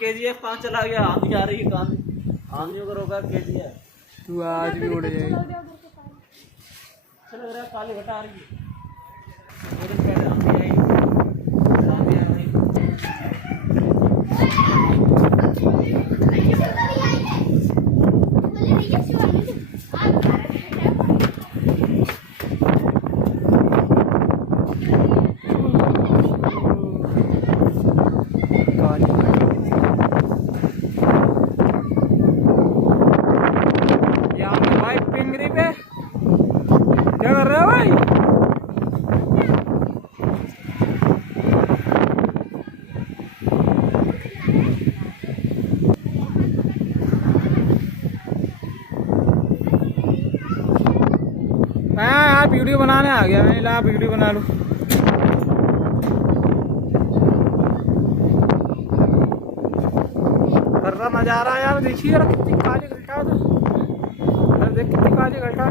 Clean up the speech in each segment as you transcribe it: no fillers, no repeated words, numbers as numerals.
KGF कहाँ चला गया? आंधी आ रही है, आंधियों को रोका KGF। तू आज भी उड़ जाएगी। चलो रहा काली घटा आ रही है, मेरे पैर आंधी आई, आंधी आ रही। क्या कर रहे हो भाई? मैं यार वीडियो बनाने आ गया, मैं ला वीडियो बना लूं। कर्रा नजारा यार, देखिए यार कितनी काली घटा, तो देख कितनी काली घटा,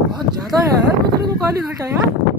बहुत ज्यादा है यार, मतलब तो काली घटा यार।